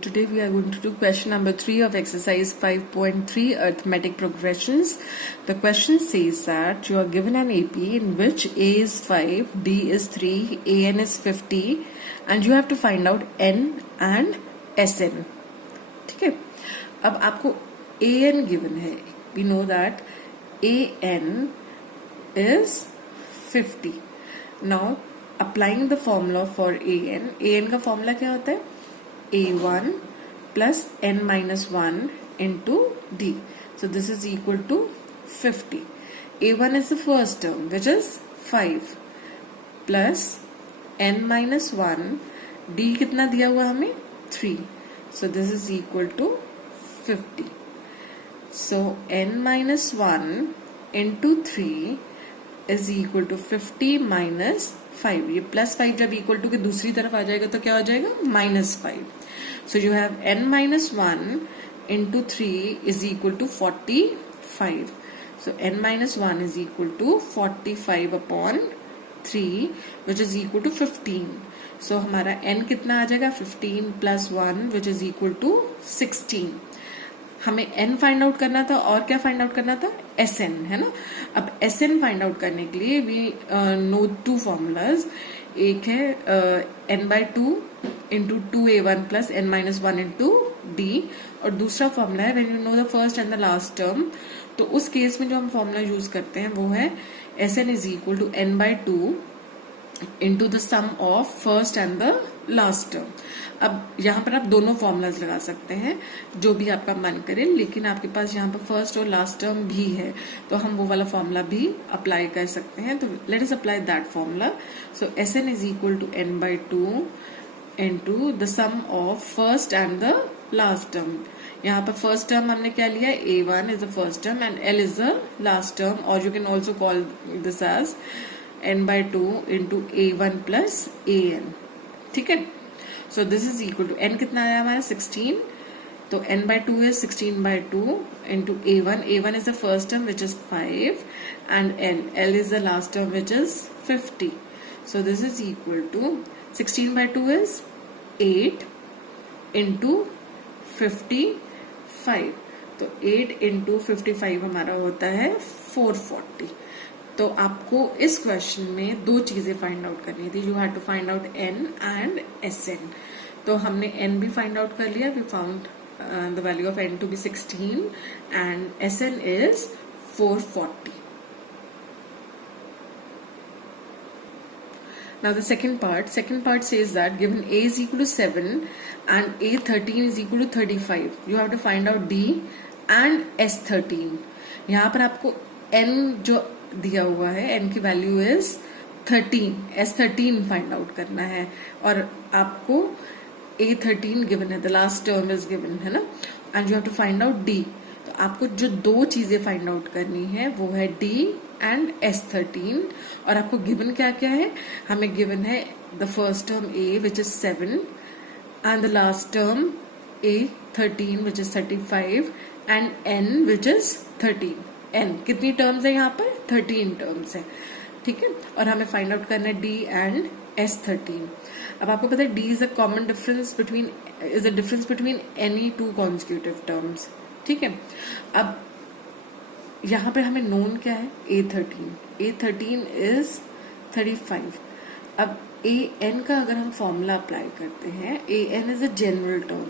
Today we are going to do question number 3 of exercise 5.3 arithmetic progressions. The question says that you are given an AP in which A is 5, D is 3, AN is 50 and you have to find out N and SN. ठीक है, अब आपको AN given है. We know that AN is 50. Now applying the formula for AN का formula क्या होता है? A1 plus n minus 1 into D. So this is equal to 50. A1 is the first term, which is 5 plus n minus 1. D कितना दिया हुआ हमें? 3. So this is equal to 50. So n minus 1 into 3 is equal to 50 minus 5. ये plus 5 जब equal to के दूसरी तरफ आ जाएगा तो क्या हो जाएगा? -5. So you have n minus 1 into 3 is equal to 45. So n minus 1 is equal to 45 upon 3 which is equal to 15. So हमारा n कितना आ जाएगा? 15 plus 1 which is equal to 16. हमें n फाइंड आउट करना था और क्या फाइंड आउट करना था? Sn, है ना. अब Sn फाइंड आउट करने के लिए वी नो टू फॉर्मूलाज. एक है n/2 into 2a1 plus n minus 1 into D और दूसरा फॉर्मूला है when you know the first and the last term. तो उस केस में जो हम फॉर्मूला यूज करते हैं वो है Sn is equal to n/2 into the sum of first and the last term. अब यहाँ पर आप दोनों फॉर्मूलाज लगा सकते हैं जो भी आपका मन करे, लेकिन आपके पास यहाँ पर फर्स्ट और लास्ट टर्म भी है तो हम वो वाला फॉर्मूला भी अप्लाई कर सकते हैं. तो let us apply that formula. So Sn is equal to n/2 into the sum of first and the last term. यहाँ पर फर्स्ट टर्म हमने क्या लिया? A1 is the first term and L is the last term, और you can also call this as n/2 into A1 plus AN. ठीक है. So this is equal to n कितना आया हमारा? 16. तो n/2 is 16/2 into A1. A1 is the first term which is 5 and L is the last term which is 50. So this is equal to 16/2 is 8 into 55. तो 8 into 55 हमारा होता है 440. तो आपको इस क्वेश्चन में दो चीजें फाइंड आउट करनी थी. You had to find out n and Sn. तो हमने n भी फाइंड आउट कर लिया. We found the value of n to be 16 and Sn is 440. Now the second part says that given A is equal to 7 and A13 is equal to 35, you have to find out D and S13. यहाँ पर आपको N जो दिया हुआ है, N की value is 13, S13 find out करना है और आपको A13 गिवन है, the last term is given, है ना. And you have to find out D. तो आपको जो दो चीजें फाइंड आउट करनी है वो है D एंड S13. और आपको गिवन क्या क्या है? हमें गिवन है the first term A which is 7 and the last term A13 which is 35 and N which is 13. N कितनी टर्म्स है यहाँ पर? 13 टर्म्स है. ठीक है. और हमें फाइंड आउट करना है D एंड S13. अब आपको पता है D is a common difference between any two consecutive terms. ठीक है. अब यहाँ पे हमें नोन क्या है? A13 is 35. अब AN का अगर हम फॉर्मूला अप्लाई करते हैं, AN is a general term,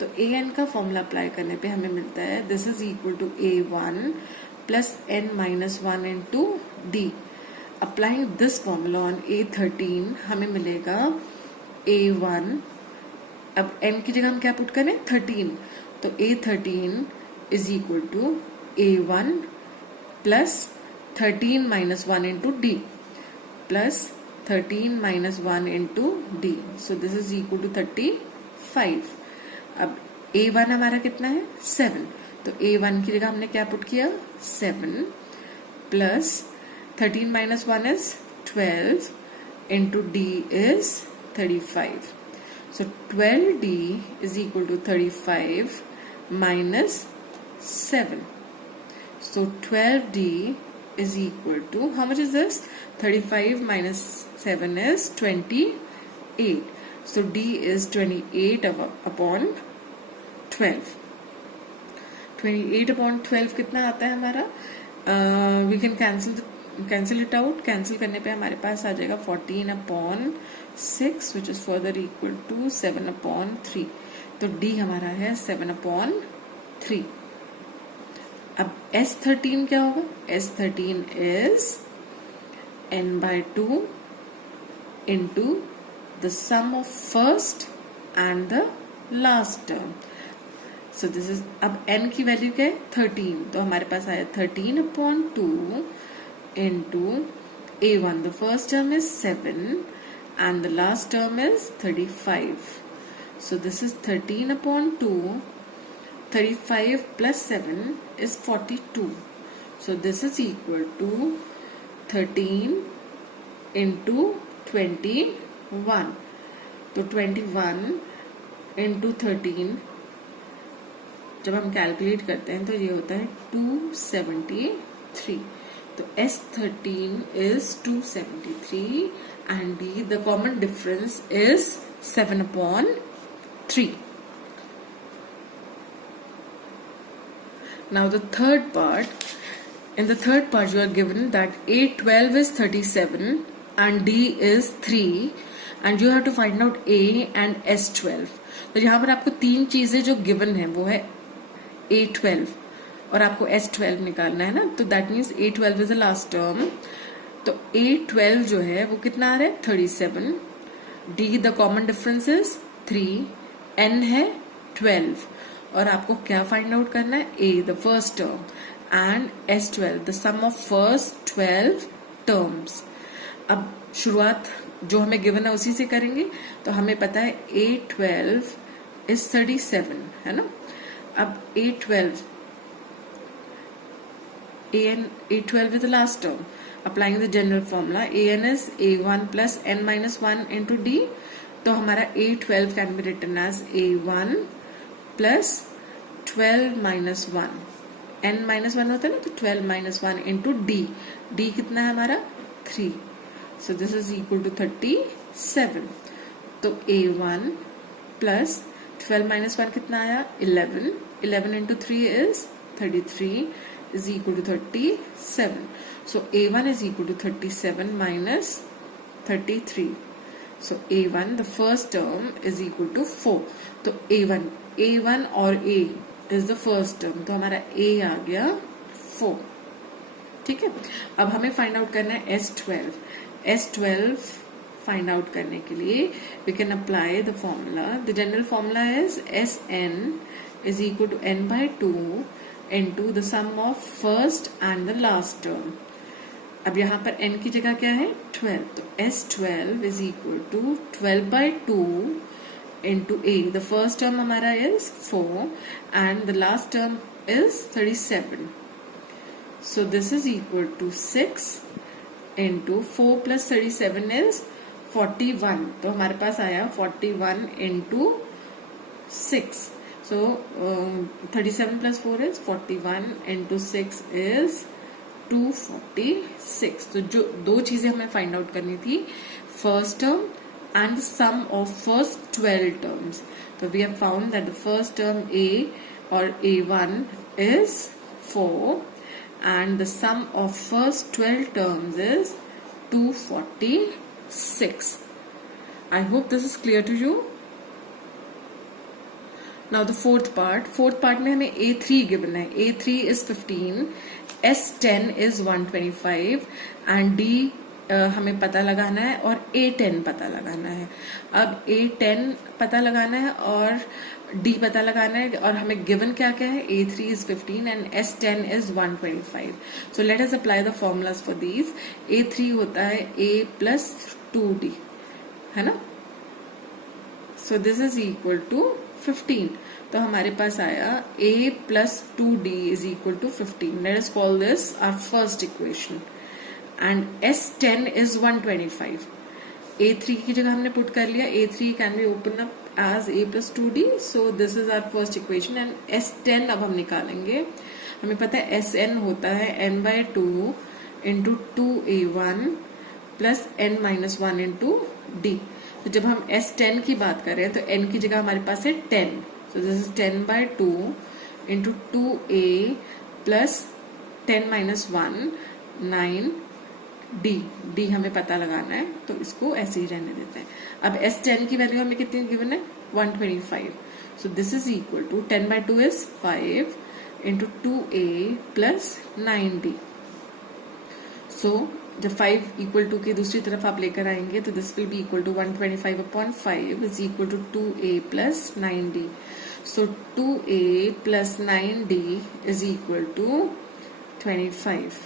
तो AN का फॉर्मूला अप्लाई करने पे हमें मिलता है this is equal to A1 plus n minus 1 into D. Applying this formula on A13 हमें मिलेगा A1. अब n की जगह हम क्या पुट करें? 13. तो A13 is equal to A1 plus 13 minus 1 into D plus 13 minus 1 into D. So this is equal to 35. अब A1 हमारा कितना है? 7. तो A1 की जगह हमने क्या पुट किया? 7 plus 13 minus 1 is 12 into D is 35. So 12D is equal to 35 minus 7. So 12D is equal to, how much is this? 35 minus 7 is 28. So D is 28 upon 12. 28 upon 12 कितना आता है हमारा? We can cancel it out. Cancel करने पे हमारे पास आ जाएगा 14 upon 6 which is further equal to 7 upon 3. तो D हमारा है 7 upon 3. अब S13 क्या होगा? S13 is n by 2 into the sum of first and the last term. So this is, अब n की वैल्यू क्या है? 13. तो हमारे पास आया 13 upon 2 into a1. The first term is 7 and the last term is 35. So this is 13 upon 2. 35 plus 7 is 42. So this is equal to 13 into 21. तो 21 into 13 जब हम कैलकुलेट करते हैं तो ये होता है 273. तो S13 is 273 and D, the common difference is 7 upon 3. Now the third part. In the third part you are given that A12 is 37 and D is 3 and you have to find out A and S12. तो यहाँ पर आपको तीन चीजें जो given है वो है A12 और आपको S12 निकालना है ना. तो that means A12 is the last term. तो A12 जो है वो कितना आ रहा है? 37. D the common difference is 3. N है 12 और आपको क्या फाइंड आउट करना है? A the first term and S12 the sum of first 12 terms. अब शुरुआत जो हमें गिवन है उसी से करेंगे. तो हमें पता है A12 इज 37 है ना. अब A12 is the last term. Applying the general formula, an is a1 plus n minus 1 into d. तो हमारा A12 can be written as a1 plus 12 minus 1. n minus 1 होता है ना, तो 12 minus 1 into d. d कितना है हमारा? 3. So this is equal to 37. तो a1 plus 12 minus 1 कितना आया? 11. 11 into 3 is 33 is equal to 37. So a1 is equal to 37 minus 33. So a1 the first term is equal to 4. तो a1 और a is the first term. तो हमारा a आ गया 4. ठीक है. अब हमें फाइंड आउट करना है S12. S12 फाइंड आउट करने के लिए we can apply the formula. The general formula is Sn is equal to n by 2 into the sum of first and the last term. अब यहाँ पर n की जगह क्या है? 12. तो S12 is equal to 12 by 2 into a. The first term हमारा is 4 and the last term is 37. So this is equal to 6 into 4 plus 37 is 41. तो हमारे पास आया 41 into 6. So 37 plus 4 is 41 into 6 is 246. तो जो दो चीजें हमें फाइंड आउट करनी थी, first term and the sum of first 12 terms. तो we have found that the first term a और a1 is 4 and the sum of first 12 terms is 246. I hope this is clear to you. Now the fourth part में हमें A3 given है. A3 is 15, S10 is 125 and D हमें पता लगाना है और A10 पता लगाना है. अब A10 पता लगाना है और D पता लगाना है और हमें given क्या क्या है? A3 is 15 and S10 is 125. So let us apply the formulas for these. A3 होता है A plus 2D है ना. So this is equal to 15. तो हमारे पास आया a plus 2d is equal to 15. Let us call this our first equation. And S10 is 125. A3 की जगह हमने पुट कर लिया. A3 can be opened up as a plus 2d. So this is our first equation. And S10 अब हम निकालेंगे. हमें पता है Sn होता है n by 2 into 2a1 plus n minus 1 into d. तो जब हम S10 की बात कर रहे हैं तो n की जगह हमारे पास है 10. So this is 10/2 into 2a plus 10 minus 1 9d. d हमें पता लगाना है तो इसको ऐसे ही रहने देते हैं. अब S10 की वैल्यू हमें कितनी गिवन है 125. So this is equal to 10/2 is 5 into 2a plus 9d. So जब 5 इक्वल टू की दूसरी तरफ आप लेकर आएंगे तो this will be equal to 125/5 is equal to 2a plus 9d. So 2a plus 9d is equal to 25.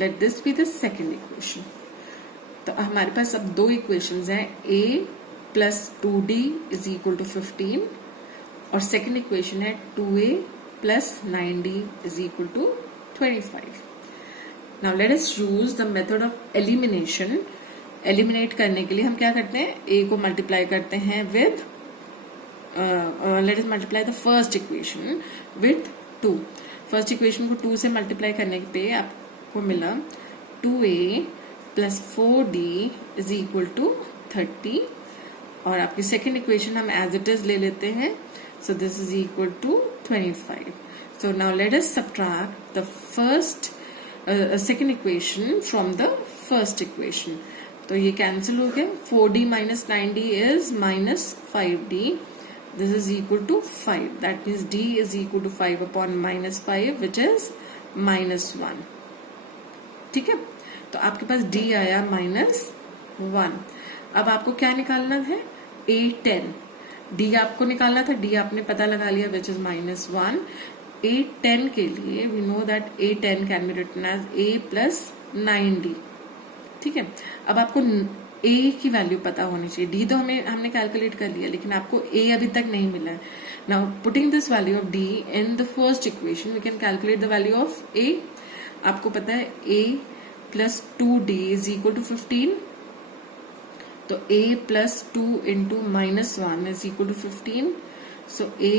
Let this be the second equation. तो हमारे पास अब दो इक्वेशंस हैं. a plus 2d is equal to 15 और second equation है 2a plus 9d is equal to 25. Now let us use the method of elimination. Eliminate करने के लिए हम क्या करते हैं, a को मल्टीप्लाई करते हैं with let us multiply the first equation with 2. First equation को 2 से मल्टीप्लाई करने पे आपको मिला 2a plus 4d is equal to 30 और आपकी सेकेंड इक्वेशन हम एज इट इज ले लेते हैं. So this is equal to 25. So now let us subtract the first second equation from the first equation. तो ये कैंसिल हो गया. 4d minus 9d is minus 5d. This is equal to 5. That means d is equal to 5 upon minus 5 which is minus 1. ठीक है, तो आपके पास d आया -1. अब आपको क्या निकालना है, a10. d आपको निकालना था, d आपने पता लगा लिया which is -1. a10 के लिए we know that a10 can be written as a plus 9d. ठीक है, अब आपको a की वैल्यू पता होनी चाहिए. d तो हमने कैलकुलेट कर लिया लेकिन आपको a अभी तक नहीं मिला है. Now putting this value of d in the first equation we can calculate the value of a. आपको पता है a plus 2d is equal to 15. तो a plus 2 into -1 is equal to 15. So a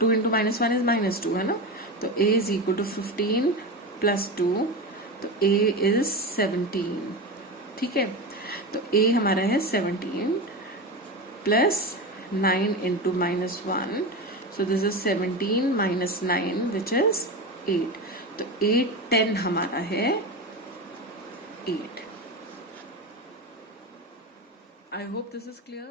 2 into -1 is -2 है ना. तो a is equal to 15 plus 2. तो a is 17. ठीक है, तो a हमारा है 17 plus 9 into -1. So this is 17 minus 9 which is 8. तो 8 10 हमारा है 8. I hope this is clear.